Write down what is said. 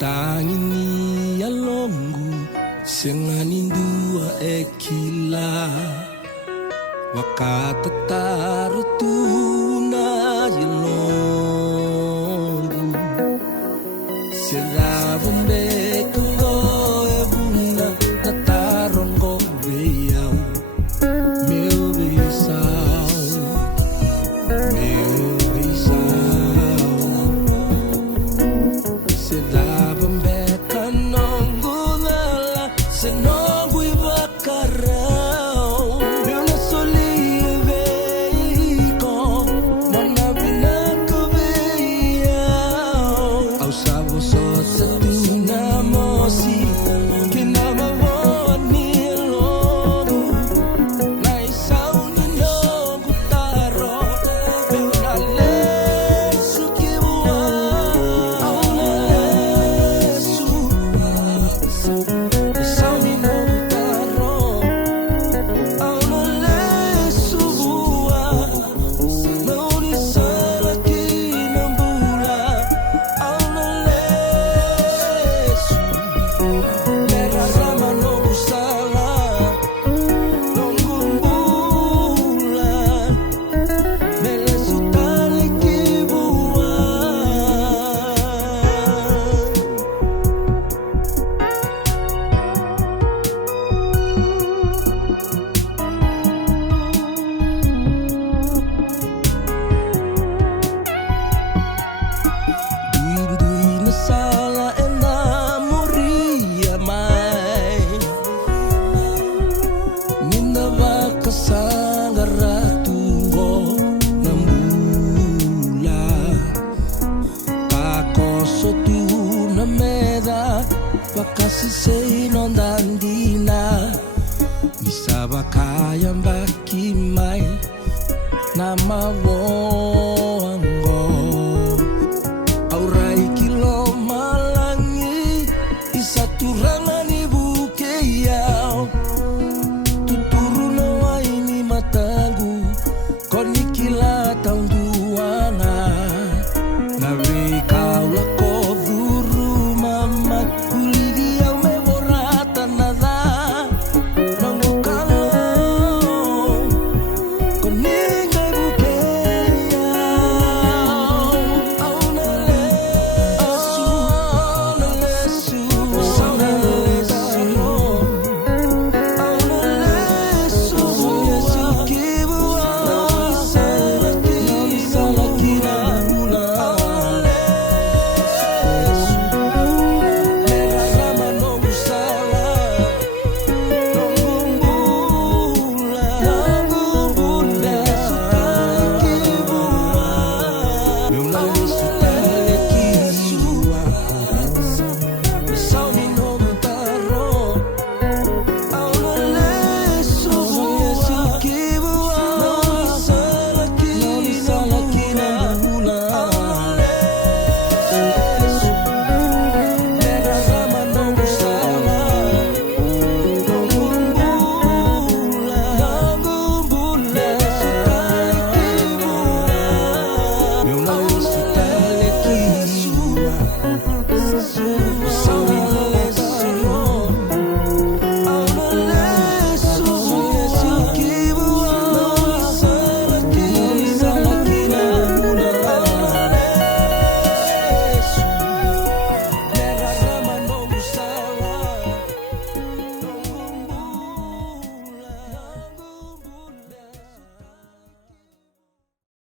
Tangini alongu Sianganindua ekila Wakata tarutuna yalongu Siravumbe kungo ebuna Natarongo beyau Meu besau Meu besau Siravumbe kanongu nala Senongu ibakarau Meu na solia veiko Mana binaka beyau Au sabo so satuna mosi Kinama voni alongu Nai sauni nongu taro Meu na lesu kibua Au na lesu Sauni nongu taro Au na lesu bua Meu ni sala kinambula Au na lesu Mera rama nongu sala Nongu mbula Mele sutali kibua Dui na sala enamoria mai Ninda baka sangaratungo nambula Kakoso tu na meda Bakasisei nondandina Nisaba kayang bakimay Na mawon